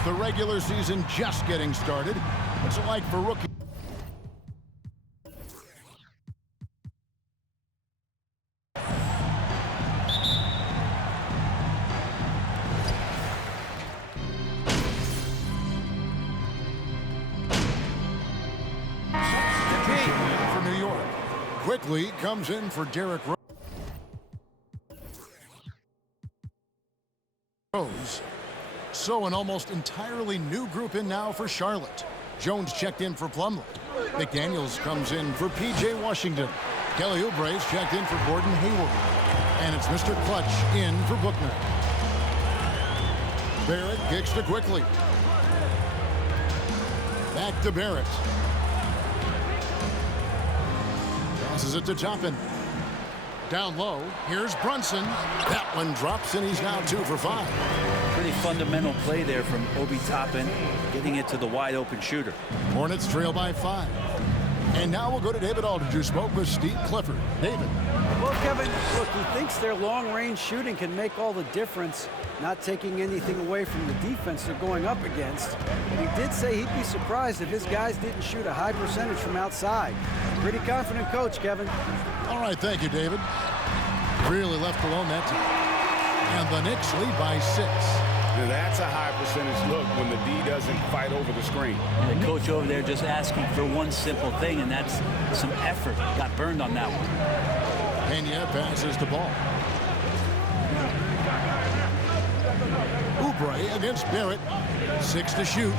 With the regular season just getting started, what's it like for rookies? For New York. Quickly comes in for Derrick Rose. So an almost entirely new group in now for Charlotte. Jones checked in for Plumlee. McDaniels comes in for P.J. Washington. Kelly Oubre's checked in for Gordon Hayward. And it's Mr. Clutch in for Bookner. Barrett kicks to Quickly. Back to Barrett. Passes it to Toppin. Down low, here's Brunson. That one drops, and he's now 2 for 5. Pretty fundamental play there from Obi Toppin, getting it to the wide-open shooter. Hornets trail by 5. And now we'll go to David Aldridge, who spoke with Steve Clifford. David. Well, Kevin, look, he thinks their long-range shooting can make all the difference, not taking anything away from the defense they're going up against. But he did say he'd be surprised if his guys didn't shoot a high percentage from outside. Pretty confident coach, Kevin. All right, thank you, David. Really left alone that time. And the Knicks lead by 6. Now that's a high percentage look when the D doesn't fight over the screen. And the coach over there just asking for one simple thing, and that's some effort. Got burned on that one. Pena passes the ball. Oubre against Barrett. 6 to shoot.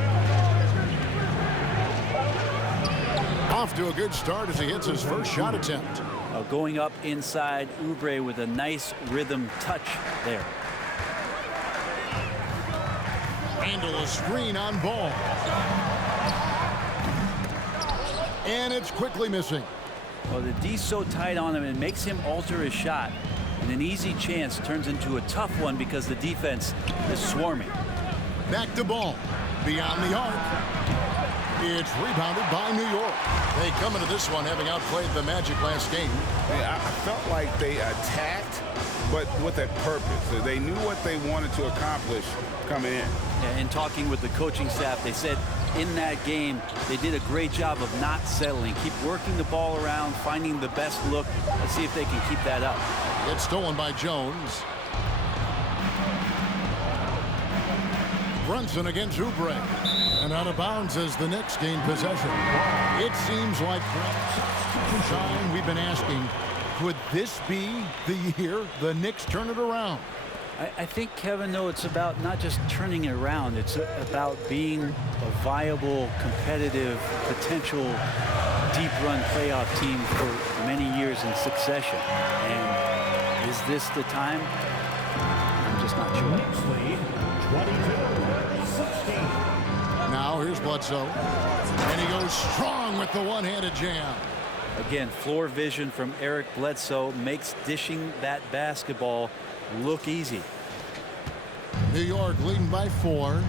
Off to a good start as he hits his first shot attempt. Going up inside, Oubre with a nice rhythm touch there. Handle a screen on ball. And it's quickly missing. Well, the D's so tight on him, it makes him alter his shot. And an easy chance turns into a tough one because the defense is swarming. Back to ball. Beyond the arc. It's rebounded by New York. They come into this one having outplayed the Magic last game. Yeah, I felt like they attacked, but with a purpose. They knew what they wanted to accomplish coming in. Yeah, and talking with the coaching staff, they said in that game, they did a great job of not settling. Keep working the ball around, finding the best look. Let's see if they can keep that up. It's stolen by Jones. Brunson against Oubre. And out of bounds as the Knicks gain possession. It seems like Sean, we've been asking, could this be the year the Knicks turn it around? I think, Kevin, though, it's about not just turning it around. It's about being a viable, competitive, potential deep-run playoff team for many years in succession. And is this the time? I'm just not sure. Now here's Bledsoe. And he goes strong with the one-handed jam. Again, floor vision from Eric Bledsoe makes dishing that basketball look easy. New York leading by 4.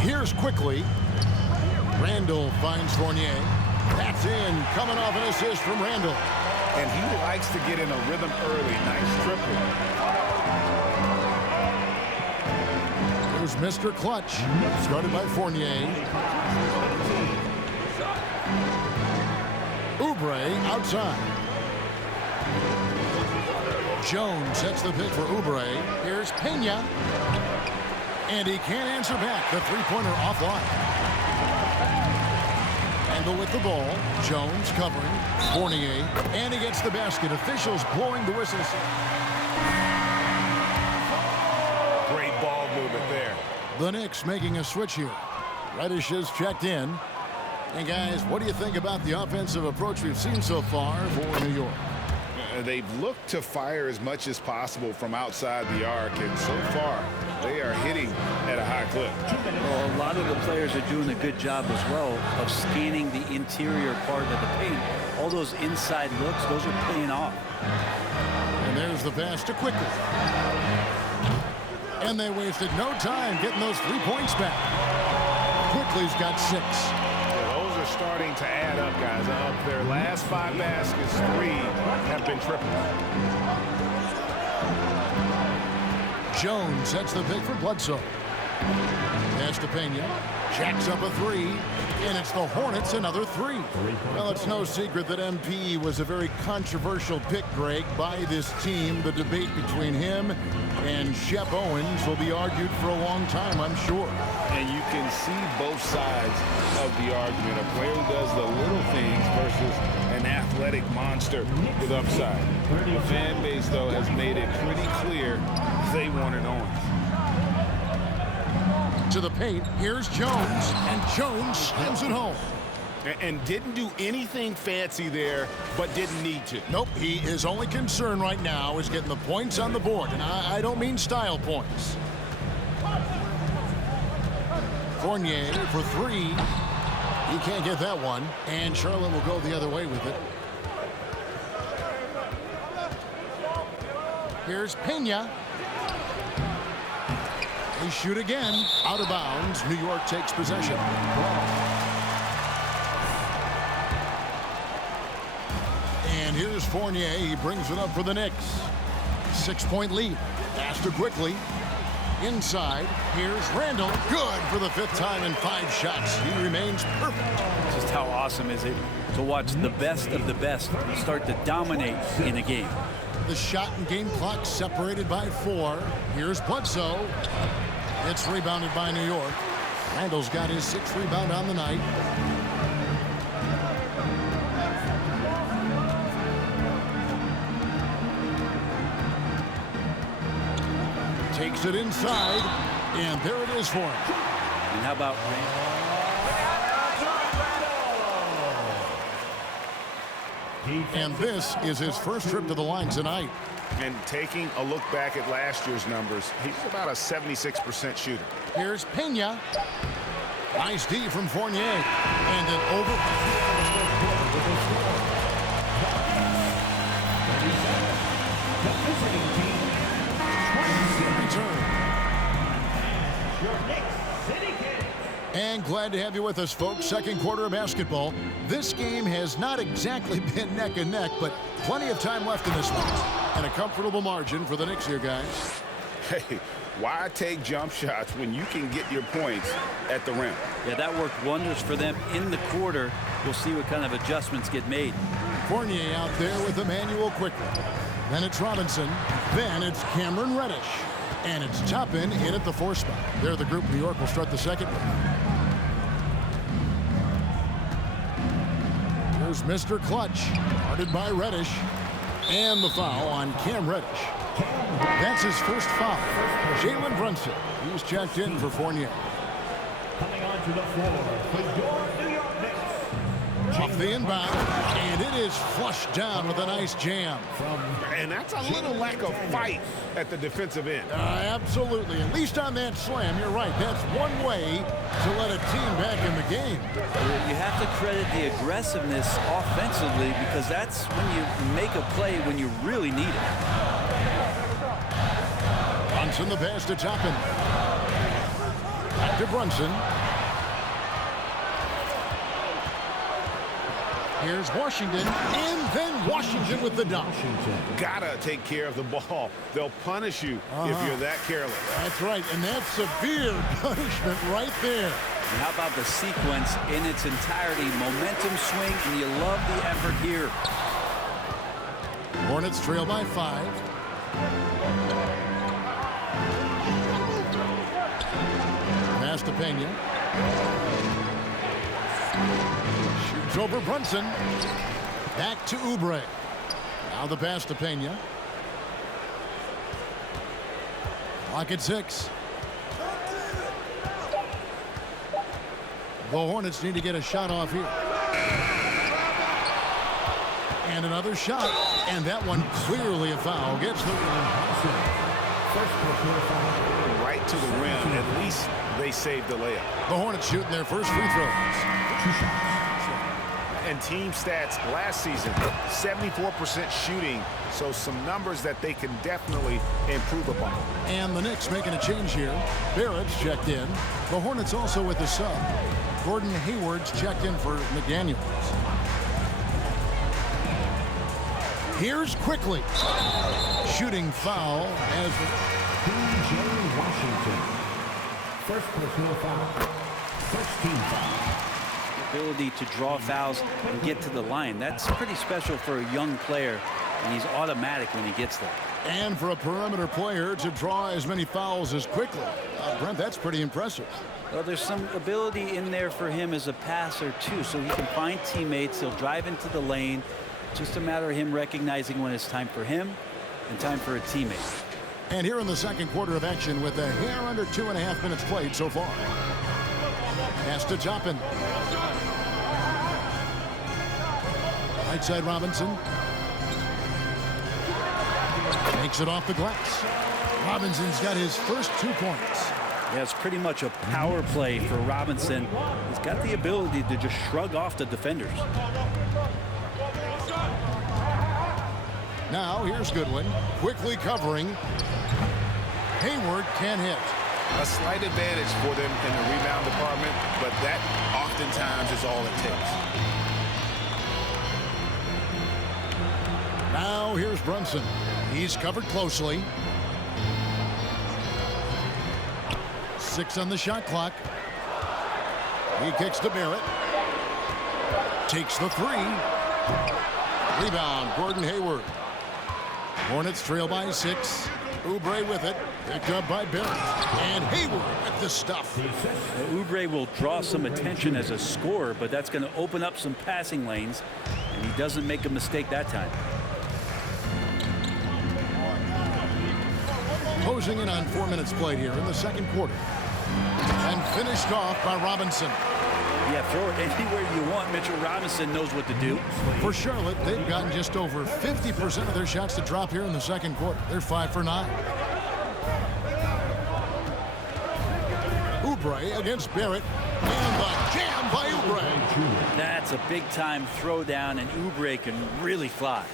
Here's Quickly. Randall finds Fournier. That's in, coming off an assist from Randall. And he likes to get in a rhythm early. Nice triple. Here's Mr. Clutch. Started by Fournier. Oubre outside. Jones sets the pick for Oubre. Here's Pena. And he can't answer back. The three-pointer offline. Randall with the ball. Jones covering. Fournier. And he gets the basket. Officials blowing the whistles. Great ball movement there. The Knicks making a switch here. Reddish is checked in. And guys, what do you think about the offensive approach we've seen so far for New York? They've looked to fire as much as possible from outside the arc, and so far they are hitting at a high clip. Well, a lot of the players are doing a good job as well of scanning the interior part of the paint. All those inside looks, those are paying off. And there's the pass to Quickly. And they wasted no time getting those 3 points back. Quickly's got 6. Those are starting to add up, guys. Of their last 5 baskets, 3 have been triple. Jones sets the pick for Bledsoe. Pass to Pena. Jacks up a three. And it's the Hornets another three. Well, it's no secret that MP was a very controversial pick, Greg, by this team. The debate between him and Shep Owens will be argued for a long time, I'm sure. And you can see both sides of the argument. A player who does the little things versus an athletic monster with upside. The fan base, though, has made it pretty clear they wanted Owens. To the paint, here's Jones, and Jones slams it home. And didn't do anything fancy there, but didn't need to. Nope, his only concern right now is getting the points on the board, and I don't mean style points. Fournier for three. He can't get that one, and Charlotte will go the other way with it. Here's Pena. They shoot again. Out of bounds. New York takes possession. And here's Fournier. He brings it up for the Knicks. 6-point lead. Faster quickly. Inside. Here's Randall. Good for the 5th time in 5 shots. He remains perfect. Just how awesome is it to watch the best of the best start to dominate in a game. The shot and game clock separated by 4. Here's Bledsoe. It's rebounded by New York. Randall's got his 6th rebound on the night. Takes it inside, and there it is for him. And how about Randall? And this is his first trip to the line tonight. And taking a look back at last year's numbers, he's about a 76% shooter. Here's Pena. Nice D from Fournier. And an over. Return. And glad to have you with us, folks. Second quarter of basketball. This game has not exactly been neck and neck, but plenty of time left in this one. And a comfortable margin for the Knicks here, guys. Hey, why take jump shots when you can get your points at the rim? Yeah, that worked wonders for them in the quarter. We'll see what kind of adjustments get made. Fournier out there with Emmanuel quickly. Then it's Robinson. Then it's Cameron Reddish. And it's Toppin in at the 4 spot. They're the group New York will start the second one. Here's Mr. Clutch. Guarded by Reddish. And the foul on Cam Reddish. That's his first foul. Jalen Brunson. He's checked in for Fournier. Coming onto the floor for your New York Knicks. Off the inbound, and it is flushed down with a nice jam. And that's a little lack of fight at the defensive end. Absolutely. At least on that slam, you're right. That's one way to let a team back in the game. You have to credit the aggressiveness offensively because that's when you make a play when you really need it. Brunson the pass to Toppin. Back to Brunson. Here's Washington, and then Washington with the dunk. Gotta take care of the ball. They'll punish you if you're that careless. That's right, and that's severe punishment right there. And how about the sequence in its entirety? Momentum swing, and you love the effort here. Hornets trail by 5. Pass to Pena. Shoots over Brunson. Back to Oubre. Now the pass to Pena. Clock at 6. The Hornets need to get a shot off here. And another shot. And that one clearly a foul. Gets the Right to the rim. At least they saved the layup. The Hornets shooting their first free throws. And team stats last season, 74% shooting. So some numbers that they can definitely improve upon. And the Knicks making a change here. Barrett's checked in. The Hornets also with the sub. Gordon Hayward's checked in for McDaniels. Here's quickly. Shooting foul as P.J. Washington. First personal foul. First team foul. Ability to draw fouls and get to the line. That's pretty special for a young player, and he's automatic when he gets there. And for a perimeter player to draw as many fouls as quickly. Brent, that's pretty impressive. Well, there's some ability in there for him as a passer, too, so he can find teammates. He'll drive into the lane. Just a matter of him recognizing when it's time for him and time for a teammate. And here in the second quarter of action with a hair under 2.5 minutes played so far. Pass to Toppin. Right side Robinson. Makes it off the glass. Robinson's got his first 2 points. Yeah, it's pretty much a power play for Robinson. He's got the ability to just shrug off the defenders. Now here's Goodwin, quickly covering. Hayward can't hit. A slight advantage for them in the rebound department, but that oftentimes is all it takes. Now here's Brunson. He's covered closely. 6 on the shot clock. He kicks to Barrett. Takes the 3. Rebound, Gordon Hayward. Hornets trail by 6. Oubre with it. Picked up by Barrett. And Hayward with the stuff. Oubre will draw some attention as a scorer, but that's going to open up some passing lanes, and he doesn't make a mistake that time. Closing in on 4 minutes played here in the second quarter. And finished off by Robinson. Yeah, throw it anywhere you want. Mitchell Robinson knows what to do. For Charlotte, they've gotten just over 50% of their shots to drop here in the second quarter. They're 5 for 9. Oubre against Barrett. And the jam by Oubre. That's a big-time throwdown, and Oubre can really fly.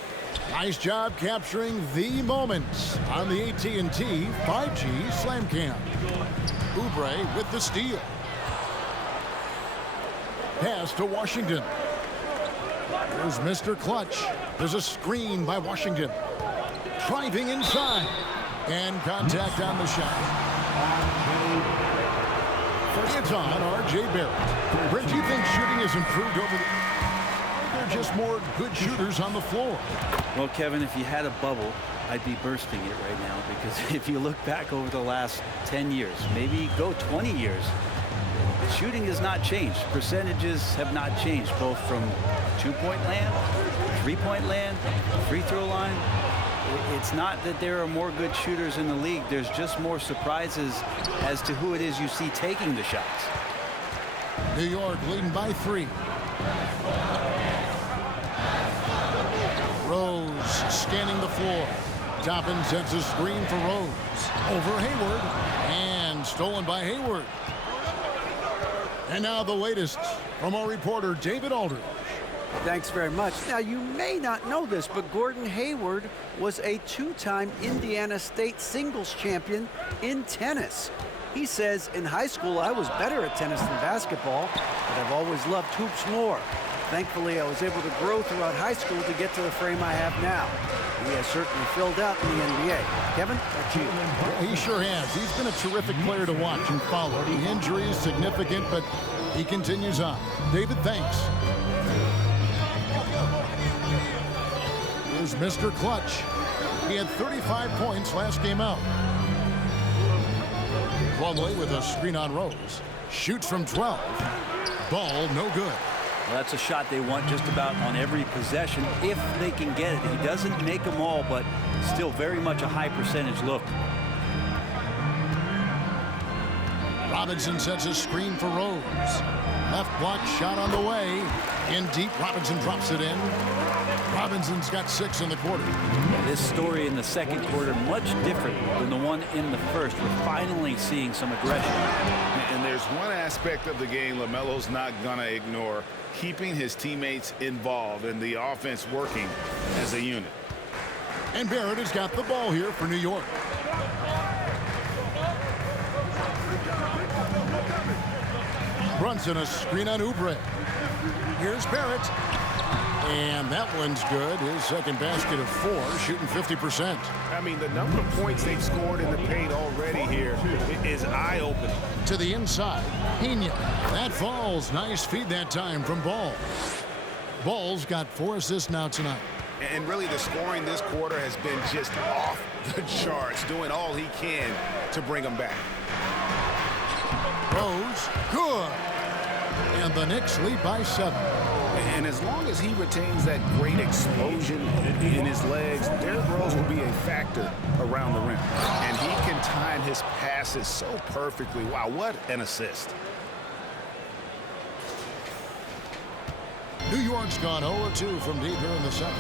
Nice job capturing the moments on the AT&T 5G Slam Cam. Oubre with the steal. Pass to Washington. There's Mr. Clutch. There's a screen by Washington. Driving inside. And contact on the shot. It's on R.J. Barrett. Brent, do you think shooting has improved over the... They're just more good shooters on the floor. Well, Kevin, if you had a bubble, I'd be bursting it right now, because if you look back over the last 10 years, maybe go 20 years, shooting has not changed. Percentages have not changed, both from two-point land, three-point land, free throw line. It's not that there are more good shooters in the league. There's just more surprises as to who it is you see taking the shots. New York leading by 3. Rose scanning the floor. Toppin sets a screen for Rose. Over Hayward. And stolen by Hayward. And now the latest from our reporter, David Aldridge. Thanks very much. Now, you may not know this, but Gordon Hayward was a 2-time Indiana State singles champion in tennis. He says, in high school, I was better at tennis than basketball, but I've always loved hoops more. Thankfully, I was able to grow throughout high school to get to the frame I have now. He has certainly filled out in the NBA. Kevin, back to you. Yeah, he sure has. He's been a terrific player to watch and follow. The injury is significant, but he continues on. David, thanks. Here's Mr. Clutch. He had 35 points last game out. Plumlee with a screen on Rose. Shoots from 12. Ball no good. Well, that's a shot they want just about on every possession if they can get it. He doesn't make them all, but still very much a high percentage look. Robinson sets a screen for Rose. Left block shot on the way. In deep, Robinson drops it in. Robinson's got 6 in the quarter. This story in the second quarter much different than the one in the first. We're finally seeing some aggression. And there's one aspect of the game LaMelo's not going to ignore: keeping his teammates involved and the offense working as a unit. And Barrett has got the ball here for New York. Brunson, a screen on Oubre. Here's Barrett. And that one's good. His second basket of 4, shooting 50%. I mean, the number of points they've scored in the paint already here is eye-opening. To the inside, Pena. That falls. Nice feed that time from Ball. Ball's got 4 assists now tonight. And really, the scoring this quarter has been just off the charts, doing all he can to bring them back. Rose, good. And the Knicks lead by 7. And as long as he retains that great explosion in his legs, Derrick Rose will be a factor around the rim. And he can time his passes so perfectly. Wow, what an assist. New York's gone 0-2 from deep here in the second.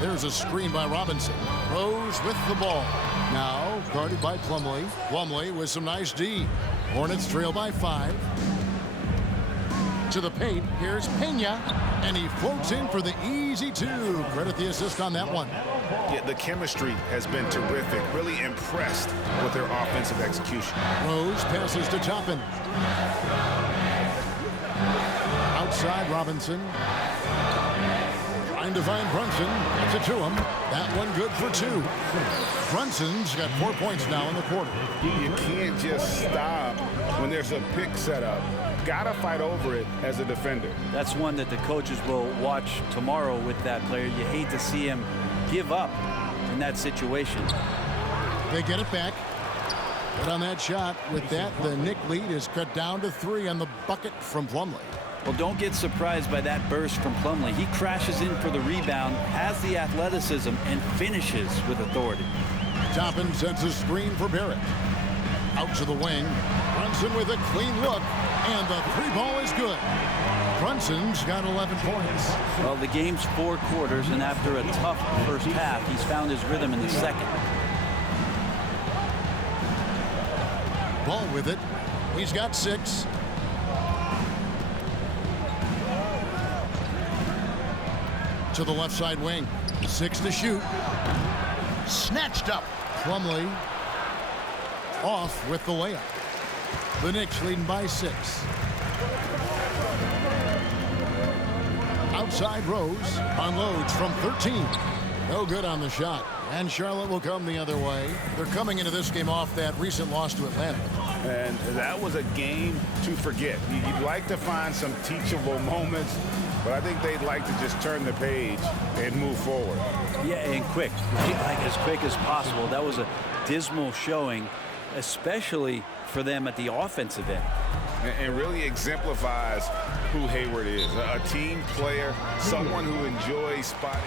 There's a screen by Robinson. Rose with the ball. Now guarded by Plumlee. Plumlee with some nice D. Hornets trail by 5. To the paint, here's Pena, and he floats in for the easy 2. Credit the assist on that one. Yeah, the chemistry has been terrific. Really impressed with their offensive execution. Rose passes to Toppin. Outside Robinson. Trying to find Brunson. Gets it to him. That one good for 2. Brunson's got 4 points now in the quarter. You can't just stop when there's a pick set up. Gotta fight over it as a defender. That's one that the coaches will watch tomorrow with that player. You hate to see him give up in that situation. They get it back. Good on that shot. With that, the Knick lead is cut down to 3 on the bucket from Plumlee. Well, don't get surprised by that burst from Plumlee. He crashes in for the rebound, has the athleticism, and finishes with authority. Toppin sets a screen for Barrett. Out to the wing. Brunson with a clean look, and the 3 ball is good. Brunson's got 11 points. Well, the game's 4 quarters, and after a tough first half, he's found his rhythm in the second. Ball with it. He's got 6. To the left side wing. 6 to shoot. Snatched up. Plumlee off with the layup. The Knicks leading by 6. Outside Rose unloads from 13. No good on the shot. And Charlotte will come the other way. They're coming into this game off that recent loss to Atlanta. And that was a game to forget. You'd like to find some teachable moments, but I think they'd like to just turn the page and move forward. Yeah, and quick. Like as quick as possible. That was a dismal showing, especially for them at the offensive end. And really exemplifies who Hayward is. A team player, someone who enjoys spotting.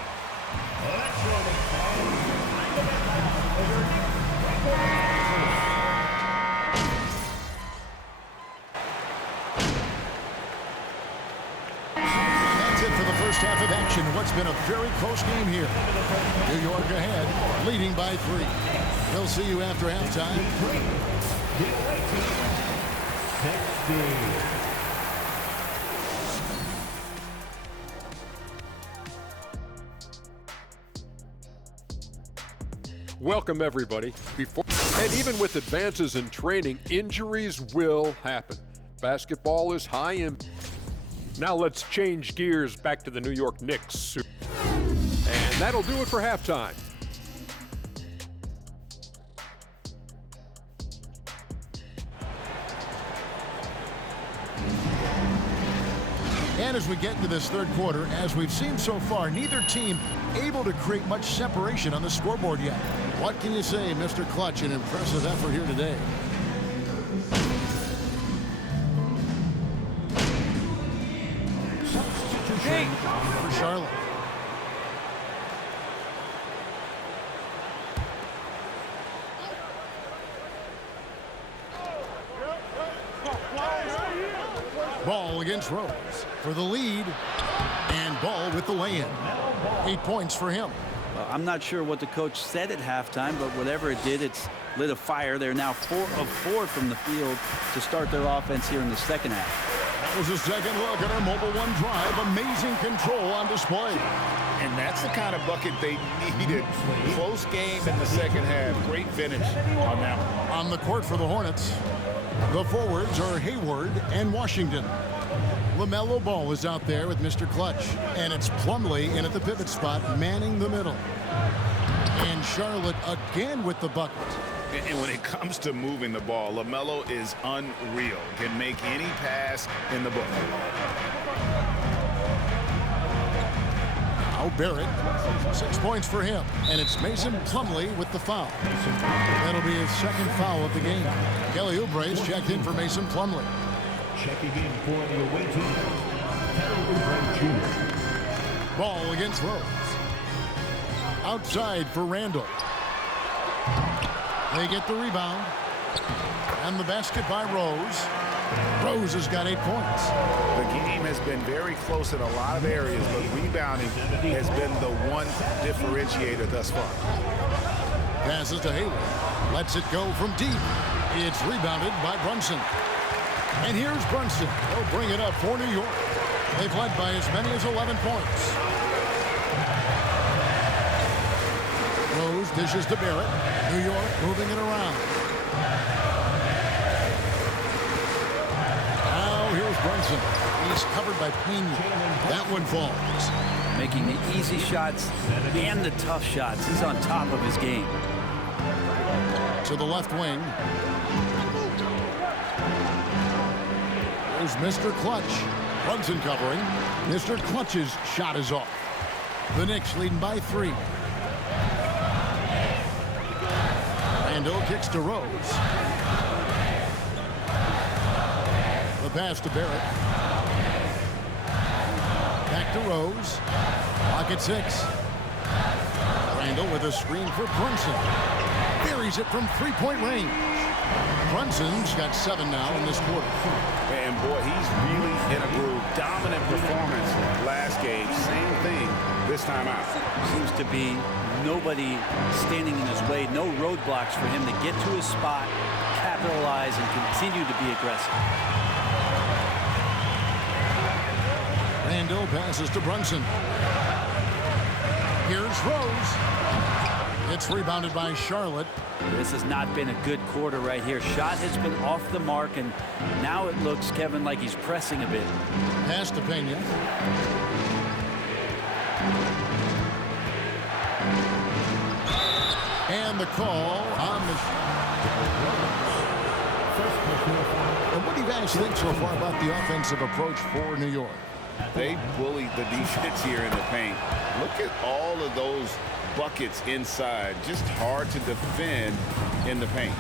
Half of action. What's been a very close game here. New York ahead, leading by 3. They'll see you after halftime. Welcome, everybody. And even with advances in training, injuries will happen. Basketball is high impact. Now let's change gears back to the New York Knicks. And that'll do it for halftime. And as we get into this third quarter, as we've seen so far, neither team able to create much separation on the scoreboard yet. What can you say, Mr. Clutch? An impressive effort here today. For Charlotte. Ball against Rose for the lead, and Ball with the lay-in. 8 points for him. I'm not sure what the coach said at halftime, but whatever it did, it's lit a fire. They're now 4 of 4 from the field to start their offense here in the second half. That was a second look at our Mobile One drive. Amazing control on display. And that's the kind of bucket they needed. Close game in the second half. Great finish on that one. On the court for the Hornets, the forwards are Hayward and Washington. LaMelo Ball is out there with Mr. Clutch. And it's Plumlee in at the pivot spot, manning the middle. And Charlotte again with the bucket. And when it comes to moving the ball, LaMelo is unreal. Can make any pass in the book. Now Barrett, 6 points for him. And it's Mason Plumlee with the foul. That'll be his second foul of the game. Kelly Oubre's checked in for Mason Plumlee. Checking in for the away team, Kelly Oubre Jr. Ball against Rose. Outside for Randall. They get the rebound. And the basket by Rose. Rose has got 8 points. The game has been very close in a lot of areas, but rebounding has been the one differentiator thus far. Passes to Hayward. Lets it go from deep. It's rebounded by Brunson. And here's Brunson. He'll bring it up for New York. They've led by as many as 11 points. Rose dishes to Barrett. New York moving it around. Now here's Brunson. He's covered by Pena. That one falls. Making the easy shots and the tough shots. He's on top of his game. To the left wing. There's Mr. Clutch. Brunson covering. Mr. Clutch's shot is off. The Knicks leading by 3. Randall kicks to Rose. The pass to Barrett. Back to Rose. Pocket 6. Randall with a screen for Brunson. Buries it from 3-point range. Brunson's got 7 now in this quarter. And boy, he's really in a groove. Dominant performance last game. Same thing this time out. Seems to be nobody standing in his way. No roadblocks for him to get to his spot, capitalize, and continue to be aggressive. Randall passes to Brunson. Here's Rose. It's rebounded by Charlotte. This has not been a good quarter right here. Shot has been off the mark, and now it looks, Kevin, like he's pressing a bit. Pass to Pena. And the call on the... And what do you guys think so far about the offensive approach for New York? They bullied the defense here in the paint. Look at all of those buckets inside. Just hard to defend in the paint.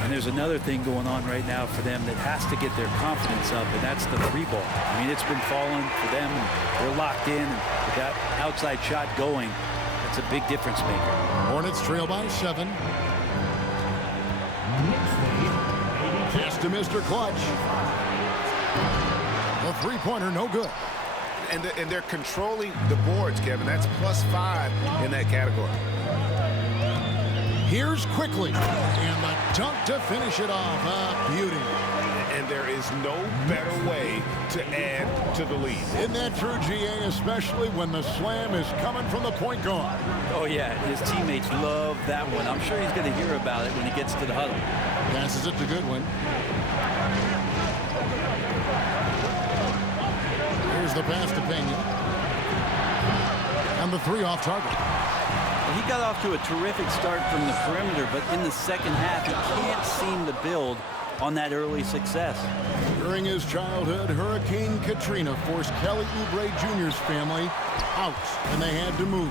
And there's another thing going on right now for them that has to get their confidence up, and that's the 3 ball. I mean, it's been falling for them, and they're locked in, and with that outside shot going, it's a big difference maker. Hornets trail by 7. Pass to Mr. Clutch. The 3-pointer, no good. And they're controlling the boards, Kevin. That's +5 in that category. Here's Quickly. And the dunk to finish it off. A beauty. And there is no better way to add to the lead. Isn't that true, GA? Especially when the slam is coming from the point guard. Oh, yeah. His teammates love that one. I'm sure he's going to hear about it when he gets to the huddle. Passes it to Goodwin. Here's the pass to Pena. And the 3 off target. Well, he got off to a terrific start from the perimeter, but in the second half, he can't seem to build on that early success. During his childhood, Hurricane Katrina forced Kelly Oubre Jr.'s family out, and they had to move.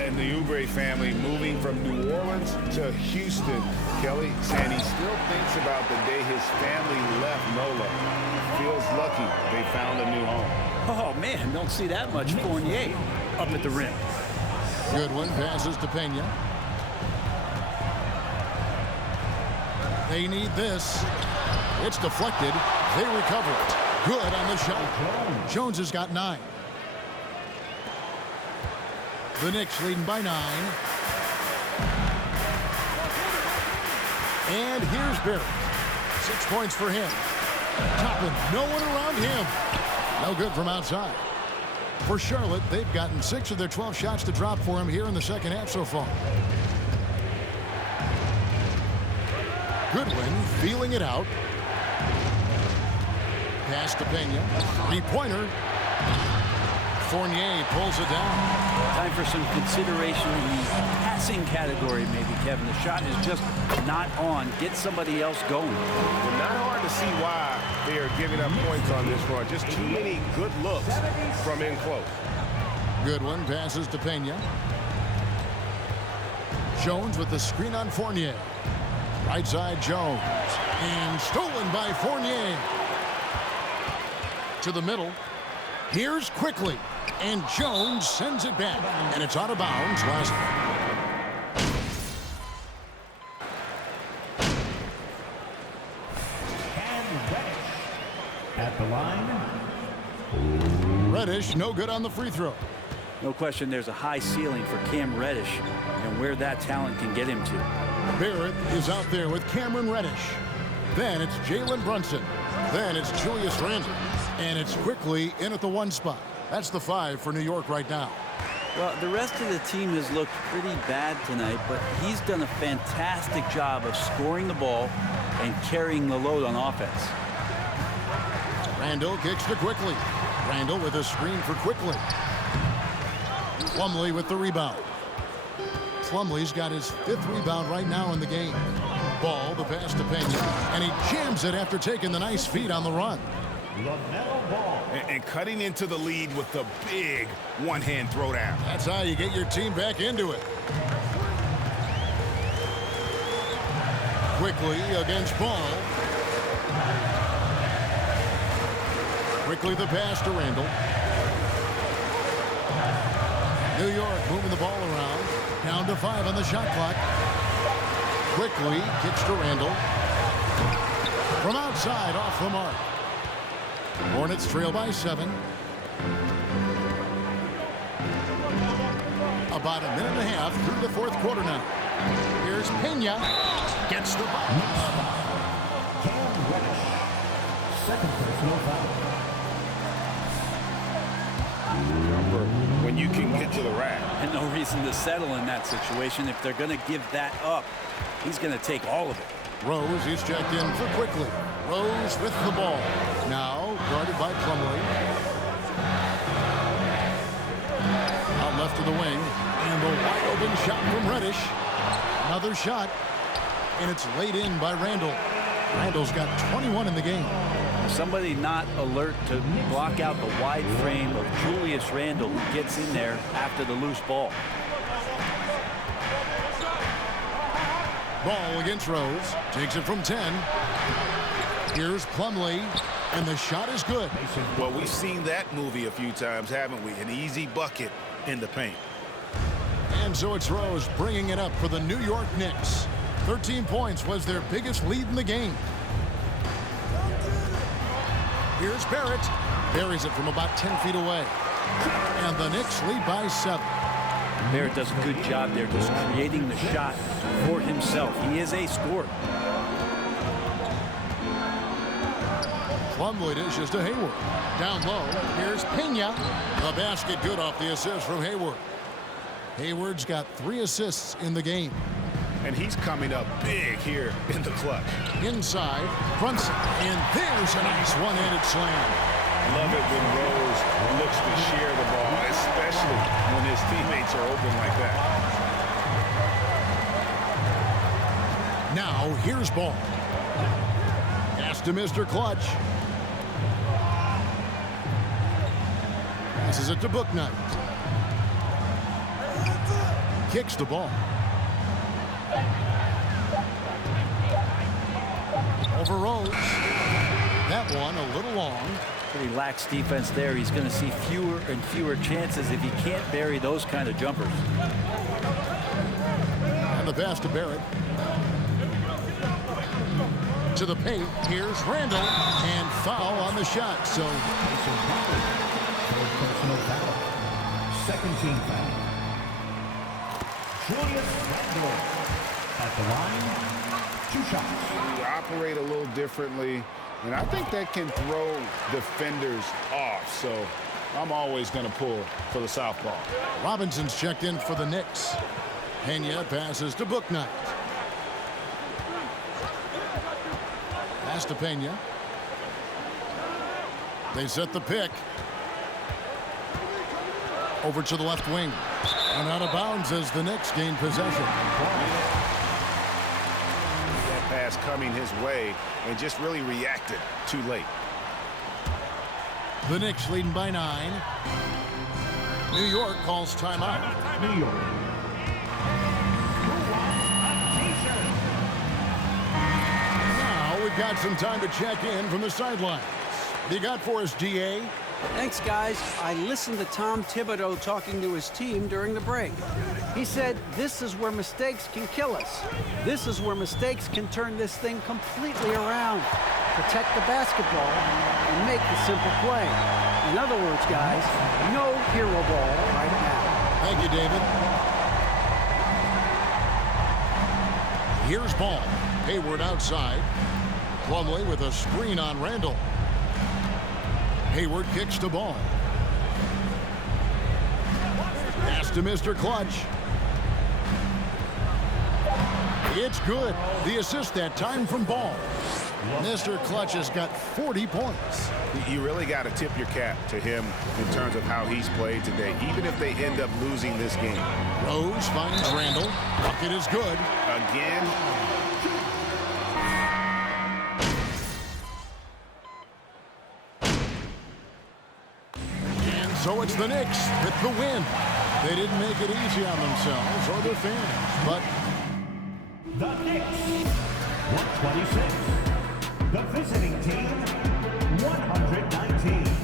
And the Oubre family moving from New Orleans to Houston. Kelly saying he still thinks about the day his family left NOLA. Feels lucky they found a new home. Oh, man, don't see that much Fournier up at the rim. Goodwin passes to Pena. They need this. It's deflected. They recover it. Good on the shot. Jones has got 9. The Knicks leading by 9. And here's Barrett. 6 points for him. Toppin, no one around him. No good from outside. For Charlotte, they've gotten 6 of their 12 shots to drop for him here in the second half so far. Goodwin feeling it out. pass to Pena. Three-pointer. Fournier pulls it down. Time for some consideration in the passing category, maybe, Kevin. The shot is just not on. Get somebody else going. Well, not hard to see why they are giving up points on this run. Just too many good looks from in close. Goodwin passes to Pena. Jones with the screen on Fournier. Right side Jones. And stolen by Fournier. To the middle. Here's Quickly. And Jones sends it back. And it's out of bounds. At the line. Reddish, no good on the free throw. No question there's a high ceiling for Cam Reddish and where that talent can get him to. Barrett is out there with Cameron Reddish. Then it's Jalen Brunson. Then it's Julius Randle. And it's Quickly in at the 1 spot. That's the 5 for New York right now. Well, the rest of the team has looked pretty bad tonight, but he's done a fantastic job of scoring the ball and carrying the load on offense. Randle kicks to Quickly. Randle with a screen for Quickly. Plumlee with the rebound. Plumlee's got his 5th rebound right now in the game. Ball, the pass to Pena, and he jams it after taking the nice feed on the run. LaMelo Ball. And cutting into the lead with the big one-hand throwdown. That's how you get your team back into it. Quickly against Ball. Quickly the pass to Randle. New York moving the ball around. Down to 5 on the shot clock. Quickly kicks to Randle. From outside, off the mark. Hornets trail by 7. About a minute and a half through the 4th quarter now. Here's Pena. Gets the ball. Cam Reddish. Second personal foul. When you can get to the rack. And no reason to settle in that situation. If they're going to give that up, he's going to take all of it. Rose is checked in for Quickly. Rose with the ball. Now guarded by Plumlee. Out left to the wing. And the wide open shot from Reddish. Another shot. And it's laid in by Randle. Randle's got 21 in the game. Somebody not alert to block out the wide frame of Julius Randle, who gets in there after the loose ball. Ball against Rose. Takes it from 10. Here's Plumlee. And the shot is good. Well, we've seen that movie a few times, haven't we? An easy bucket in the paint. And so it's Rose bringing it up for the New York Knicks. 13 points was their biggest lead in the game. Here's Barrett. Buries it from about 10 feet away. And the Knicks lead by 7. Barrett does a good job there just creating the shot for himself. He is a scorer. Plumlee dishes to Hayward. Down low, here's Pena. The basket good off the assist from Hayward. Hayward's got 3 assists in the game. And he's coming up big here in the clutch. Inside, Brunson. And there's a nice one-handed slam. Love it when Rose looks to share the ball, especially when his teammates are open like that. Now, here's Ball. Pass to Mr. Clutch. Passes it to Bouknight. Kicks the ball. Over Rose. That one a little long. Pretty lax defense there. He's going to see fewer and fewer chances if he can't bury those kind of jumpers. And the pass to Barrett. To the paint. Here's Randle. And foul on the shot. So Personal foul. Second team foul. Julius Randle. At the line, 2 shots. We operate a little differently, and I think that can throw defenders off. So I'm always going to pull for the southpaw. Robinson's checked in for the Knicks. Pena passes to Bouknight. Pass to Pena. They set the pick. Over to the left wing. And out of bounds as the Knicks gain possession. That pass coming his way and just really reacted too late. The Knicks leading by 9. New York calls timeout. New York. Now we've got some time to check in from the sidelines. What you got for us, DA? Thanks, guys. I listened to Tom Thibodeau talking to his team during the break. He said, this is where mistakes can kill us. This is where mistakes can turn this thing completely around. Protect the basketball and make the simple play. In other words, guys, no hero ball right now. Thank you, David. Here's ball. Hayward outside. Plumlee with a screen on Randall. Hayward kicks the ball. Pass to Mr. Clutch. It's good. The assist that time from Ball. Mr. Clutch has got 40 points. You really got to tip your cap to him in terms of how he's played today, even if they end up losing this game. Rose finds Randall. Bucket is good. Again. And so it's the Knicks with the win. They didn't make it easy on themselves or their fans, but The Knicks, 126. The visiting team, 119.